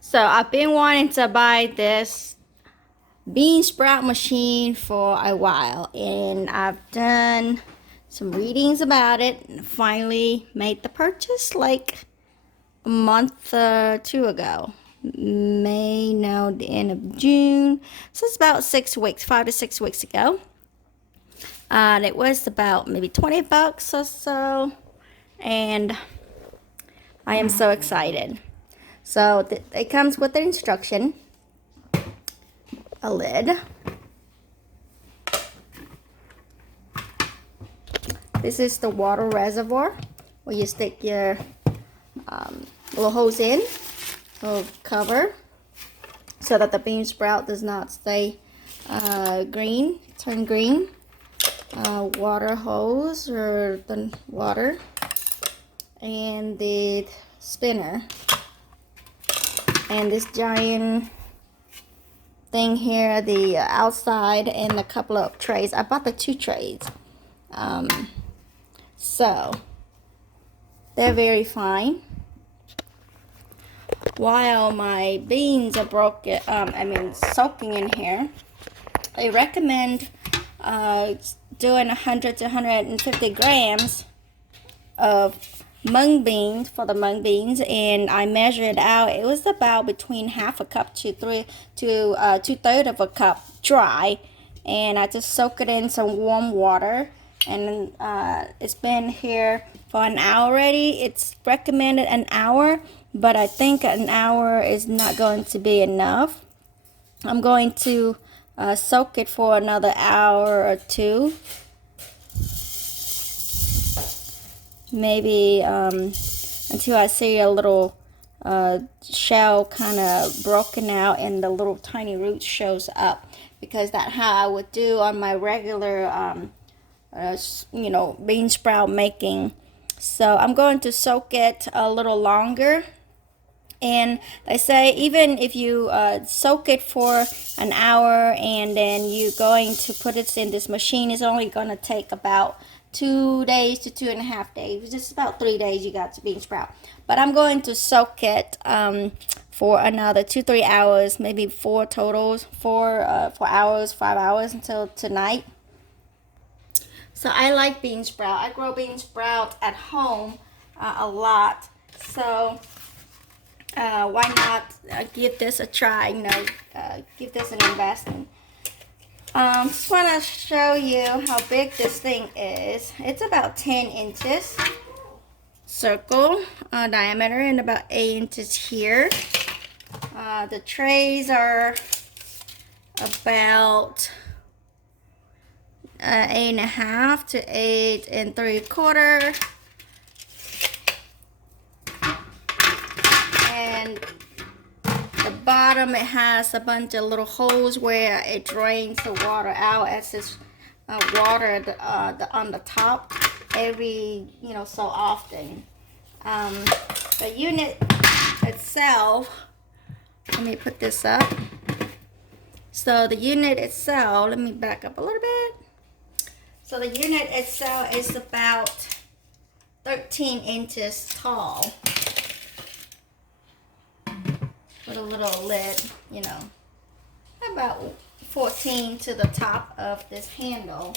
So I've been wanting to buy this bean sprout machine for a while, and I've done some readings about it and finally made the purchase like a month or two ago. May, now the end of June, so it's about 6 weeks, 5 to 6 weeks ago. And it was about maybe 20 bucks or so, and I am so excited. So it comes with the instruction, a lid. This is the water reservoir where you stick your little hose in, little cover, so that the bean sprout does not stay turn green. Water hose, or the water, and the spinner, and this giant thing here, the outside, and a couple of trays. I bought the 2 trays. So they're very fine. While my beans are soaking in here, I recommend doing 100 to 150 grams of mung beans for the mung beans, and I measured it out. It was about between half a cup to 2/3 of a cup dry, and I just soak it in some warm water. And it's been here for an hour already. It's recommended an hour, but I think an hour is not going to be enough. I'm going to soak it for another hour or two, maybe until I see a little shell kind of broken out and the little tiny root shows up, because that's how I would do on my regular bean sprout making. So I'm going to soak it a little longer. And they say even if you soak it for an hour and then you're going to put it in this machine, it's only going to take about 2 days to 2.5 days. Just about 3 days you got to bean sprout. But I'm going to soak it for another 2-3 hours, maybe 4 totals, 4 hours, 5 hours until tonight. So I like bean sprout. I grow bean sprout at home a lot. So why not give this a try? Give this an investment. Just want to show you how big this thing is. It's about 10 inches circle diameter, and about 8 inches here. The trays are about 8.5 to 8 3/4, and the bottom, it has a bunch of little holes where it drains the water out as this water on the top every so often. The unit itself, let me put this up. So the unit itself, let me back up a little bit. So the unit itself is about 13 inches tall, with a little lid, about 14 to the top of this handle.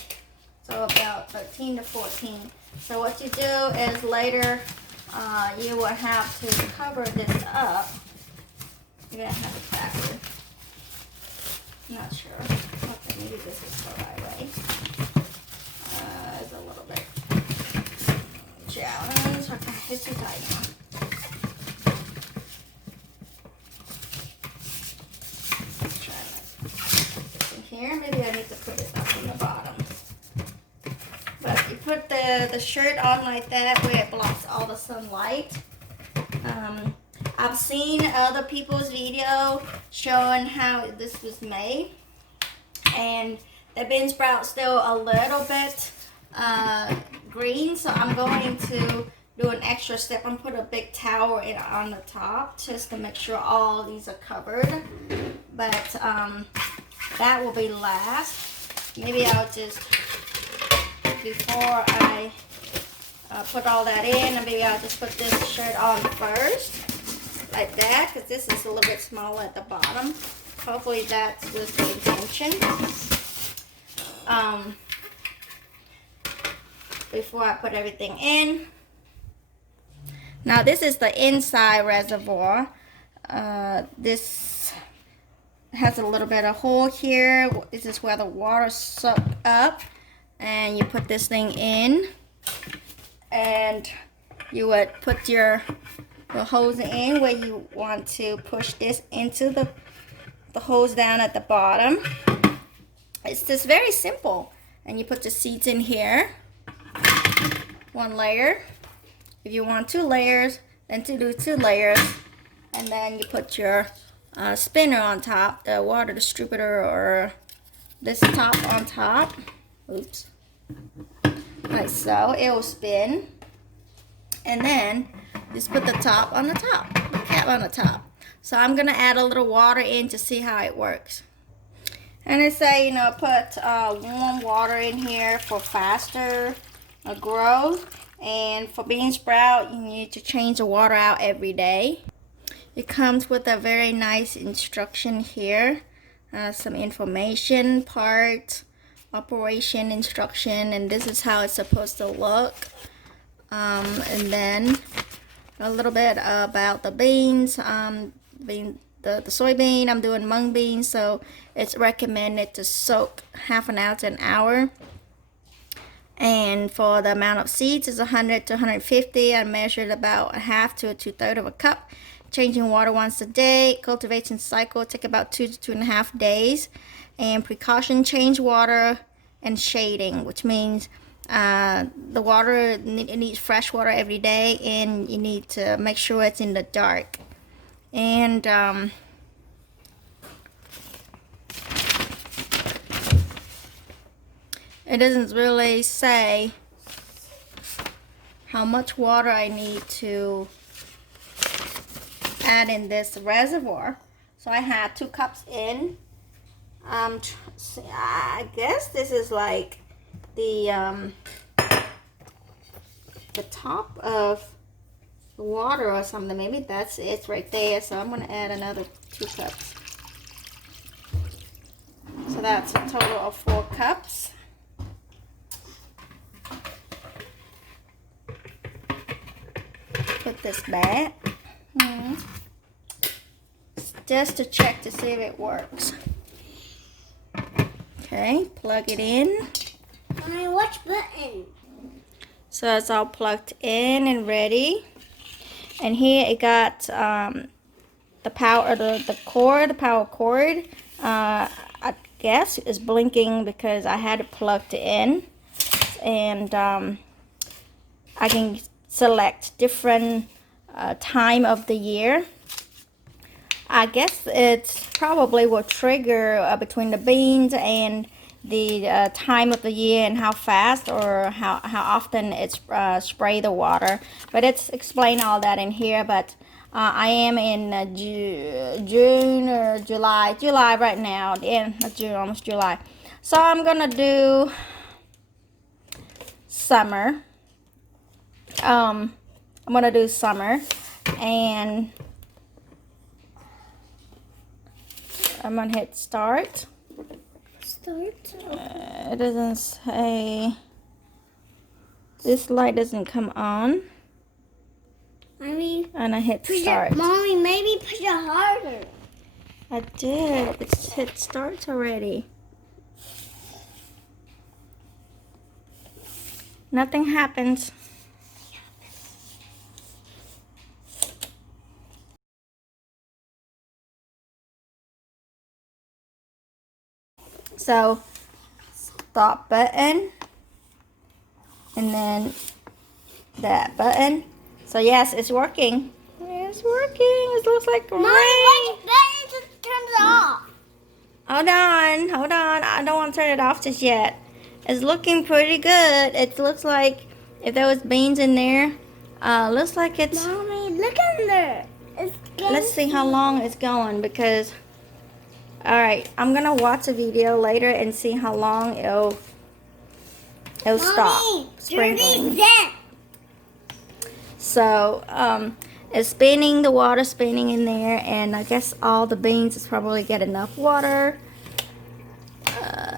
So about 13 to 14. So what you do is later you will have to cover this up. You're gonna have it backward. I'm not sure. Okay, maybe this is the right way. It's a little bit challenge. Okay, it's too tight now. Try this in here. Maybe I need to put it up on the bottom. But you put the shirt on like that, where it blocks all the sunlight. I've seen other people's video showing how this was made, and the bean sprout still a little bit green, so I'm going to do an extra step. I'm gonna put a big towel on the top just to make sure all these are covered, but that will be last. Maybe I'll just, before I put all that in, and maybe I'll just put this shirt on first, like that, that because this is a little bit smaller at the bottom. Hopefully that was the intention. Before I put everything in. Now this is the inside reservoir. This has a little bit of hole here. This is where the water soaks up, and you put this thing in, and you would put the hose in where you want to push this into the hose down at the bottom. It's just very simple. And you put the seeds in here, one layer. If you want 2 layers, then to do 2 layers, and then you put your spinner on top, the water distributor or this top on top. Oops. Like so, it will spin, and then just put the top on the top, the cap on the top. So I'm gonna add a little water in to see how it works. And it say, you know, put warm water in here for faster growth. And for bean sprout, you need to change the water out every day. It comes with a very nice instruction here. Some information part, operation instruction, and this is how it's supposed to look. And then a little bit about the beans. The soybean, I'm doing mung beans, so it's recommended to soak half an hour to an hour. And for the amount of seeds is 100 to 150. I measured about a half to 2/3 of a cup. Changing water once a day. Cultivation cycle take about 2 to 2.5 days. And precaution, change water and shading, which means the water, it needs fresh water every day, and you need to make sure it's in the dark. And it doesn't really say how much water I need to add in this reservoir. So I had 2 cups in. I guess this is like the top of the water or something. Maybe that's it right there. So I'm gonna add another 2 cups. So that's a total of 4 cups. Put this back. Just to check to see if it works. Okay, plug it in. Mommy, which button? So it's all plugged in and ready. And here it got the power, the cord, the power cord. I guess is blinking because I had it plugged in, and I can select different time of the year. I guess it's probably will trigger between the beans and the time of the year and how fast or how often it's spray the water. But it's explain all that in here. But I am in June or July right now, the end of June, almost July. So I'm gonna do summer. I'm gonna do summer, and I'm gonna hit start. Start? It doesn't say, this light doesn't come on. Mommy, And I hit start. Mommy, maybe push it harder. I did. It's hit start already. Nothing happens. So, stop button, and then that button. So yes, it's working. It's working. It looks like rain. Mommy, which button to turn it off? Hold on. I don't want to turn it off just yet. It's looking pretty good. It looks like if there was beans in there, looks like it's. Mommy, look in there. It's Let's see how long it's going, because. All right, I'm gonna watch a video later and see how long it'll stop sprinkling. Mommy, So It's spinning, the water spinning in there, and I guess all the beans is probably get enough water.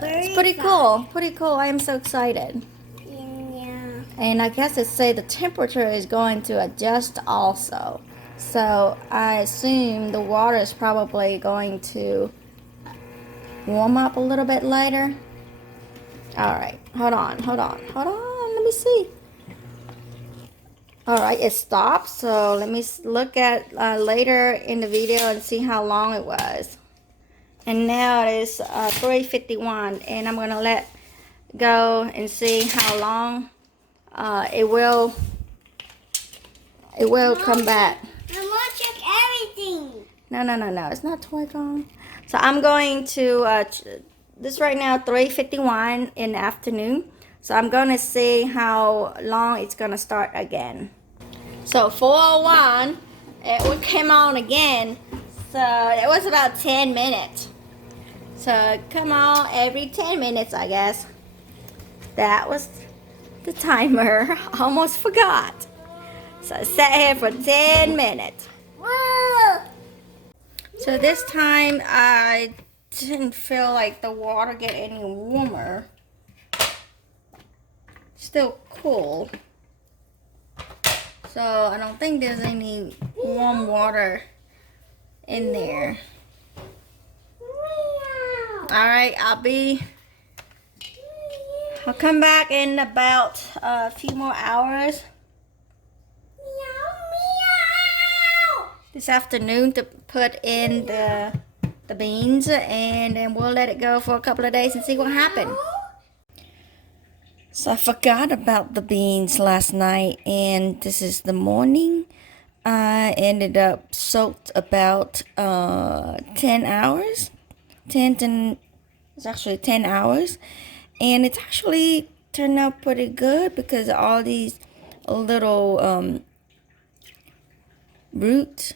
It's pretty cool. Pretty cool. I am so excited. Yeah. And I guess it say the temperature is going to adjust also. So I assume the water is probably going to warm up a little bit later. Alright, hold on. Let me see. Alright, it stopped. So let me look at later in the video and see how long it was. And now it is 3:51, and I'm going to let go and see how long it will come back. I want to check everything. No, it's not 20 long. So I'm going to this right now 3:51 in the afternoon, so I'm going to see how long it's going to start again. So 4:01 it came on again, so it was about 10 minutes. So come on every 10 minutes, I guess. That was the timer. Almost forgot. So I sat here for 10 minutes. Whoa. So this time I didn't feel like the water get any warmer. Still cool. So I don't think there's any warm water in there. Alright, I'll come back in about a few more hours this afternoon to put in the beans, and then we'll let it go for a couple of days and see what happened. So I forgot about the beans last night, and this is the morning. I ended up soaked about 10 hours. It's actually 10 hours, and it's actually turned out pretty good because all these little roots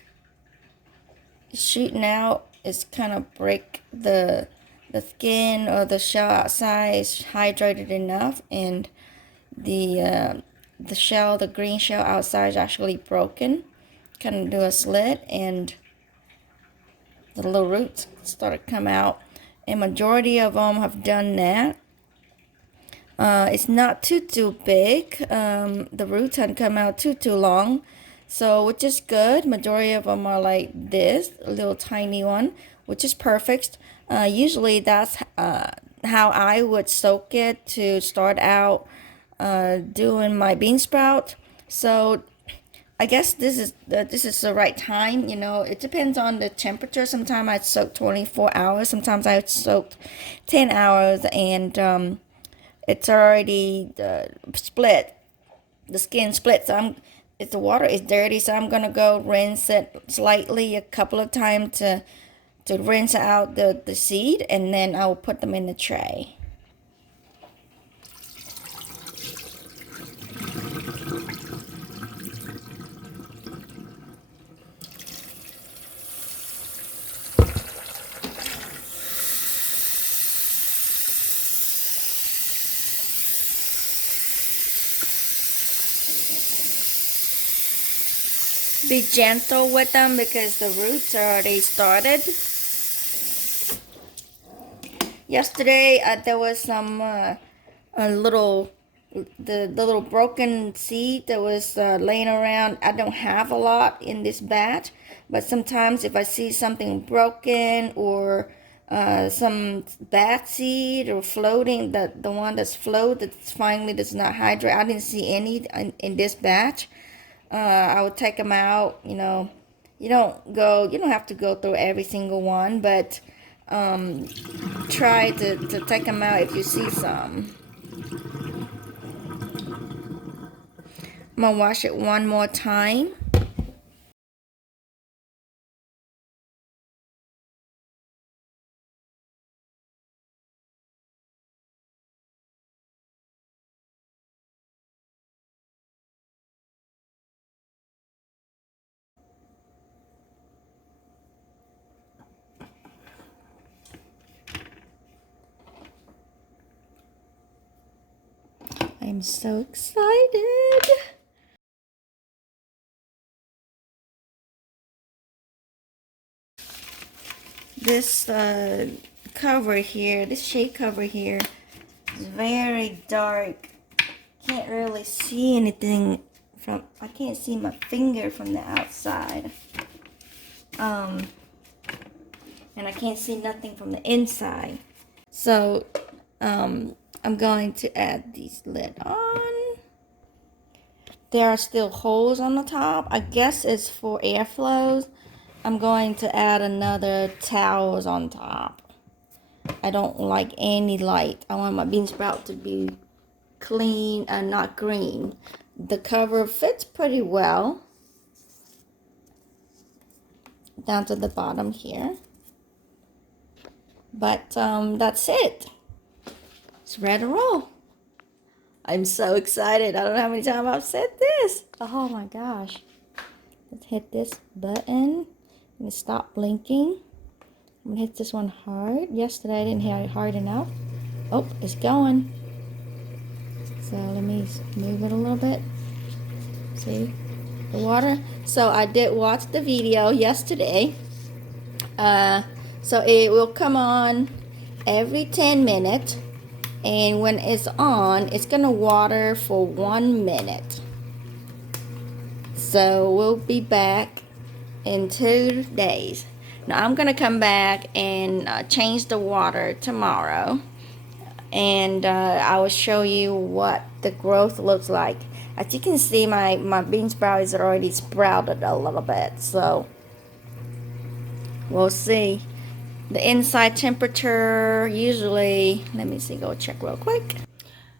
shooting out is kind of break the skin or the shell outside is hydrated enough, and the shell, the green shell outside is actually broken. Kind of do a slit, and the little roots started to come out, and majority of them have done that. It's not too big. The roots hadn't come out too long, so which is good. Majority of them are like this, a little tiny one, which is perfect. Usually that's how I would soak it to start out doing my bean sprout. So I guess this is the right time. You know, it depends on the temperature. Sometimes I soak 24 hours. Sometimes I soaked 10 hours, and it's already split. The skin split. So if the water is dirty, so I'm gonna go rinse it slightly a couple of times to rinse out the seed, and then I will put them in the tray. Be gentle with them because the roots are already started. Yesterday there was some a little the little broken seed that was laying around. I don't have a lot in this batch, but sometimes if I see something broken or some bad seed or floating, the one that's floated that finally does not hydrate, I didn't see any in this batch. I would take them out. You know, you don't have to go through every single one, but try to take them out if you see some. I'm gonna wash it one more time. I'm so excited. this cover here, this shade cover here is very dark. Can't really see anything from, I can't see my finger from the outside. And I can't see nothing from the inside. So I'm going to add these lid on. There are still holes on the top. I guess it's for airflows. I'm going to add another towels on top. I don't like any light. I want my bean sprout to be clean and not green. The cover fits pretty well down to the bottom here. But that's it. It's ready to roll. I'm so excited. I don't know how many times I've said this. Oh my gosh. Let's hit this button and stop blinking. I'm gonna hit this one hard. Yesterday I didn't hit it hard enough. Oh, it's going. So let me move it a little bit. See the water? So I did watch the video yesterday. So it will come on every 10 minutes. And when it's on, it's gonna water for 1 minute. So we'll be back in 2 days. Now I'm gonna come back and change the water tomorrow, and I will show you what the growth looks like. As you can see, my bean sprout is already sprouted a little bit, so we'll see. The inside temperature usually, let me see, go check real quick.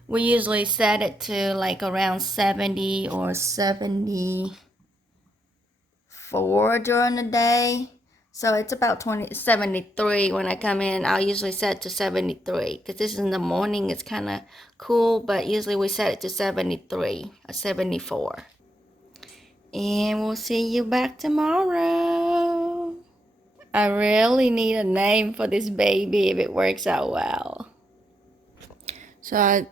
We usually set it to like around 70 or 74 during the day. So it's about 73 when I come in. I'll usually set it to 73 because this is in the morning. It's kind of cool, but usually we set it to 73 or 74. And we'll see you back tomorrow. I really need a name for this baby if it works out well. So I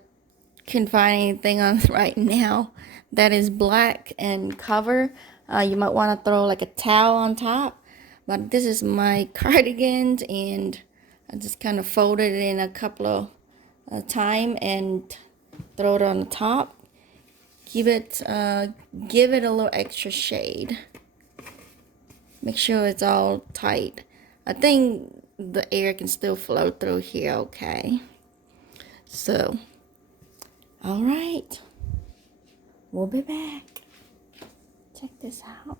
can't find anything on right now that is black and cover. You might want to throw like a towel on top, but this is my cardigans, and I just kind of folded it in a couple of time and throw it on the top. Give it a little extra shade. Make sure it's all tight. I think the air can still flow through here okay. So all right, we'll be back. Check this out.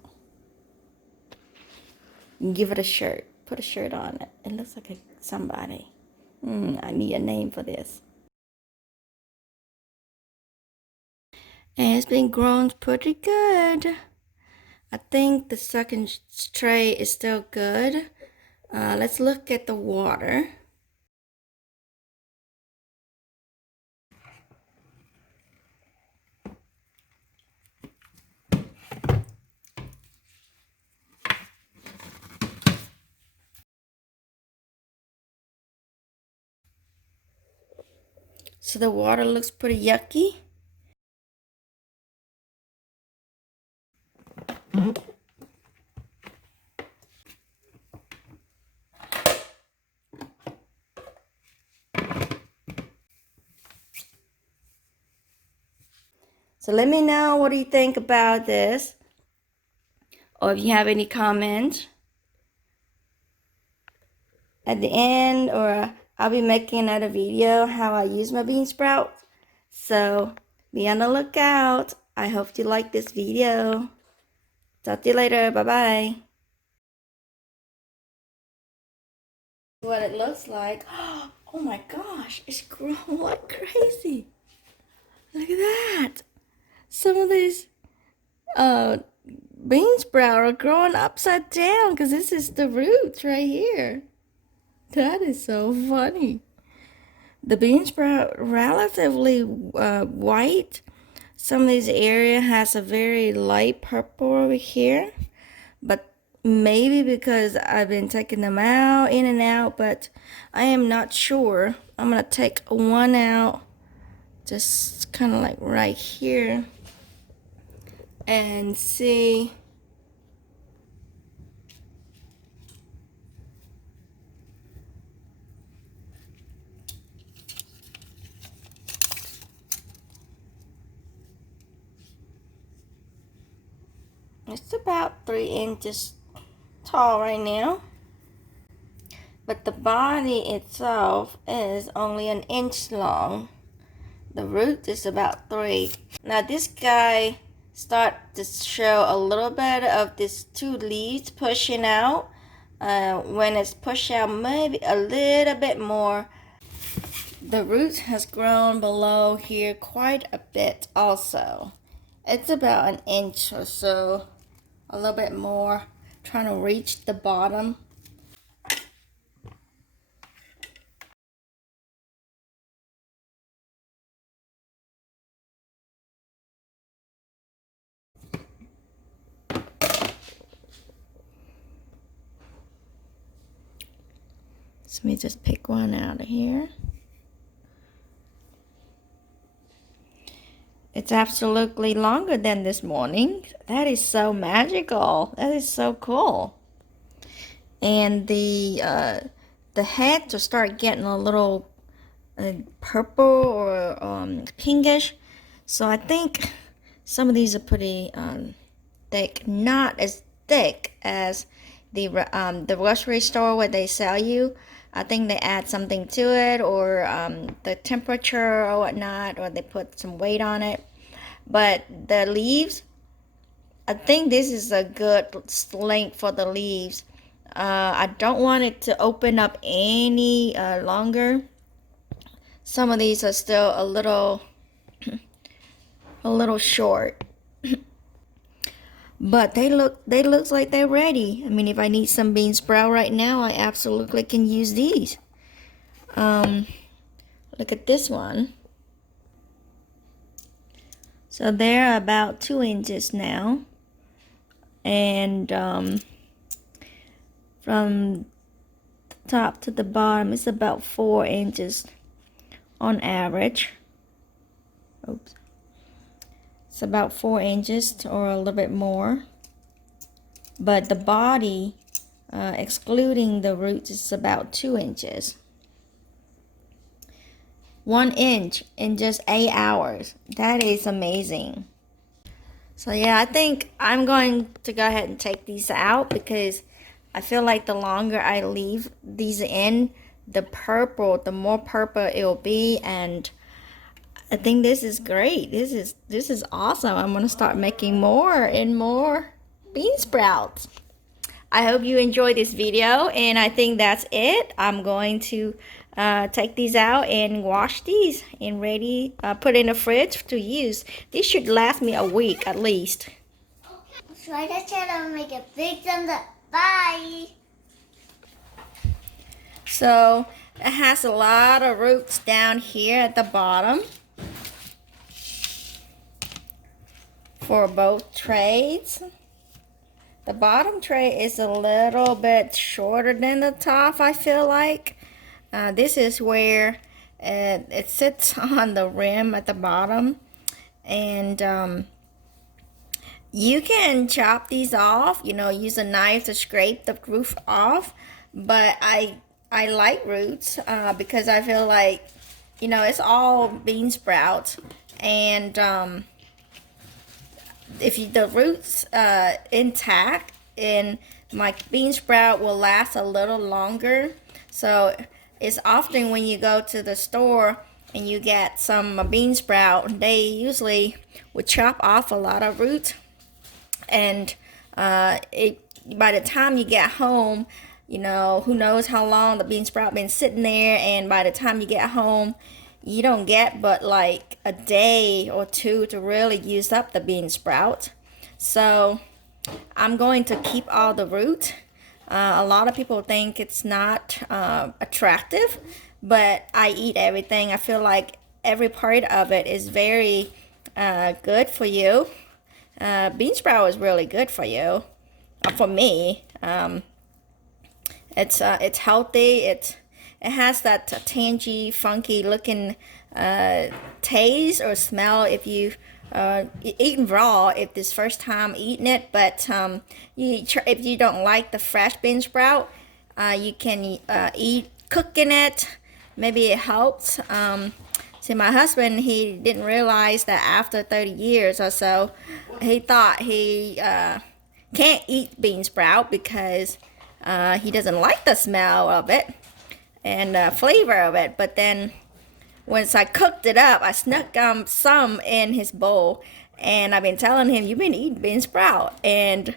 Give it a shirt. Put a shirt on it. It looks like somebody. I need a name for this. And it's been growing pretty good. I think the second tray is still good. Let's look at the water. So the water looks pretty yucky. So let me know, what do you think about this? Or if you have any comments at the end, or I'll be making another video how I use my bean sprouts. So be on the lookout. I hope you like this video. Talk to you later. Bye bye. What it looks like. Oh my gosh, it's growing like crazy. Look at that. Some of these bean sprout are growing upside down because this is the roots right here. That is so funny. The bean sprout relatively white. Some of this area has a very light purple over here, but maybe because I've been taking them out, in and out, but I am not sure. I'm gonna take one out, just kind of like right here, and see It's about 3 inches tall right now. But the body itself is only an inch long. The root is about 3. Now this guy start to show a little bit of these 2 leaves pushing out. When it's pushed out maybe a little bit more, the root has grown below here quite a bit also. It's about an inch or so, a little bit more, trying to reach the bottom. So let me just pick one out of here. It's absolutely longer than this morning. That is so magical. That is so cool. And the heads will start getting a little purple or pinkish. So I think some of these are pretty thick. Not as thick as the grocery store where they sell you. I think they add something to it, or the temperature or whatnot, or they put some weight on it. But the leaves, I think this is a good length for the leaves. I don't want it to open up any longer. Some of these are still a little short. But they look like they're ready. I mean, if I need some bean sprout right now, I absolutely can use these. Look at this one. So they're about 2 inches now. And from the top to the bottom, it's about 4 inches on average. Oops. It's about 4 inches or a little bit more. But the body, excluding the roots, is about 2 inches. 1 inch in just 8 hours. That is amazing. So yeah, I think I'm going to go ahead and take these out because I feel like the longer I leave these in, the more purple it'll be, and I think this is great. This is awesome. I'm gonna start making more and more bean sprouts. I hope you enjoyed this video, and I think that's it. I'm going to take these out and wash these and put in the fridge to use. These should last me a week at least. Subscribe to the channel and make a big thumbs up. Bye. So it has a lot of roots down here at the bottom for both trays. The bottom tray is a little bit shorter than the top, I feel like. This is where it sits on the rim at the bottom. And you can chop these off, use a knife to scrape the roof off. But I like roots because I feel like, it's all bean sprouts. And if the roots intact, and my bean sprout will last a little longer. So it's often when you go to the store and you get some bean sprout, they usually would chop off a lot of roots, and by the time you get home, who knows how long the bean sprout been sitting there, and by the time you get home, you don't get but like a day or two to really use up the bean sprout. So I'm going to keep all the root. A lot of people think it's not attractive, but I eat everything. I feel like every part of it is very good for you. Bean sprout is really good for you. For me, it's healthy. It has that tangy, funky looking taste or smell if you eaten raw, if this first time eating it. But if you don't like the fresh bean sprout, you can eat cooking it. Maybe it helps. See, my husband, he didn't realize that after 30 years or so, he thought he can't eat bean sprout because he doesn't like the smell of it and flavor of it. But then once I cooked it up, I snuck some in his bowl, and I've been telling him, "You've been eating bean sprout." And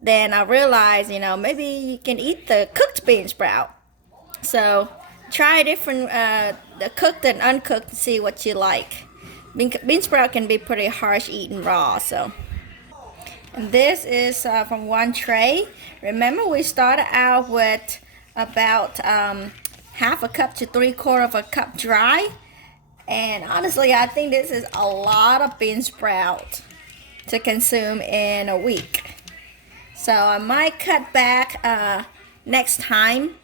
then I realized, maybe you can eat the cooked bean sprout. So try different, the cooked and uncooked, to see what you like. Bean sprout can be pretty harsh eating raw, so. And this is from one tray. Remember, we started out with about half a cup to 3/4 of a cup dry. And honestly, I think this is a lot of bean sprout to consume in a week. So I might cut back next time.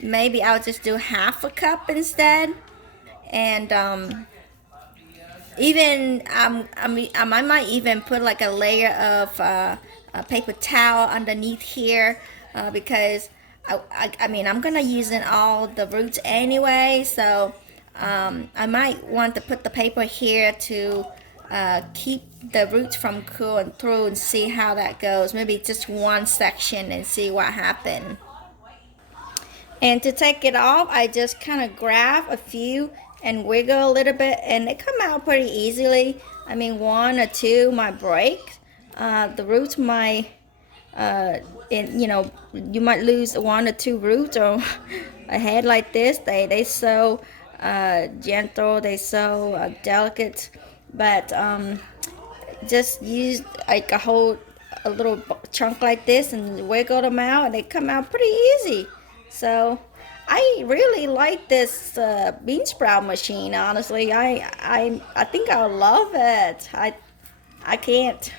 Maybe I'll just do half a cup instead. And even I might even put like a layer of a paper towel underneath here because I'm gonna use in all the roots anyway. So I might want to put the paper here to keep the roots from cooling through and see how that goes. Maybe just one section and see what happens. And to take it off, I just kind of grab a few and wiggle a little bit, and they come out pretty easily. I mean, one or two might break. The roots might, you might lose one or two roots or a head like this. They so gentle, they so delicate, but just use like a little chunk like this and wiggle them out, and they come out pretty easy. So I really like this bean sprout machine. Honestly, I think I'll love it. I can't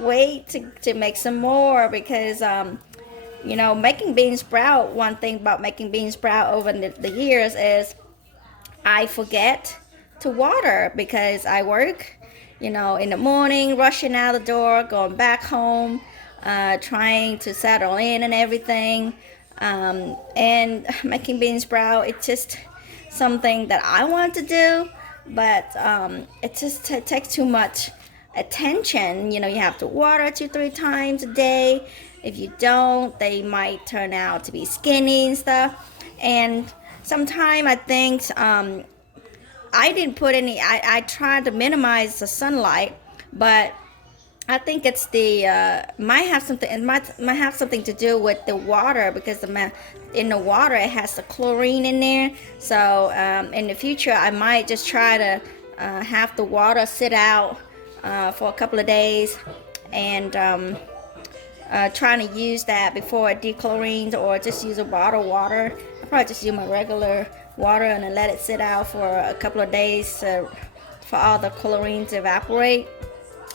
wait to make some more because making bean sprout. One thing about making bean sprout over the years is I forget to water because I work, in the morning, rushing out the door, going back home, trying to settle in and everything. And making bean sprout, it's just something that I want to do, but it just takes too much attention. You have to water 2-3 times a day. If you don't, they might turn out to be skinny and stuff. And sometimes I think I didn't put any. I tried to minimize the sunlight, but I think it's the might have something. It might have something to do with the water because in the water it has the chlorine in there. So in the future, I might just try to have the water sit out for a couple of days and trying to use that before it dechlorines, or just use a bottled water. I probably just use my regular water and then let it sit out for a couple of days for all the chlorine to evaporate.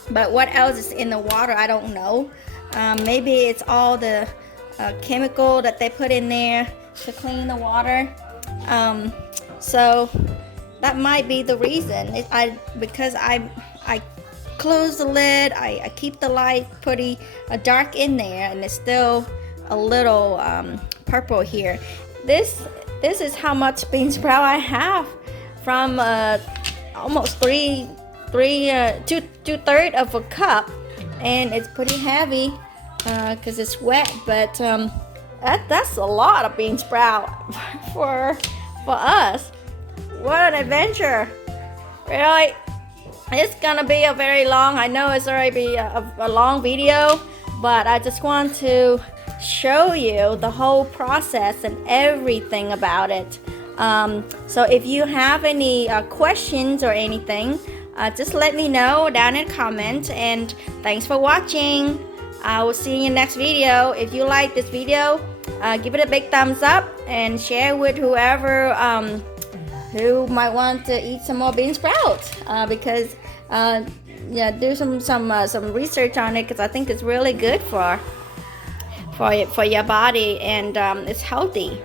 But what else is in the water, I don't know. Maybe it's all the chemical that they put in there to clean the water. So that might be the reason. Because I close the lid, I keep the light pretty dark in there, and it's still a little purple here. This is how much bean sprout I have from almost two-thirds of a cup, and it's pretty heavy because it's wet, but that's a lot of bean sprout for us. What an adventure. Really, it's gonna be a very long, I know it's already a long video, but I just want to show you the whole process and everything about it. So if you have any questions or anything, just let me know down in the comments, and thanks for watching. I will see you in the next video. If you like this video, give it a big thumbs up and share with whoever who might want to eat some more bean sprouts, because do some research on it, because I think it's really good for your body, and it's healthy.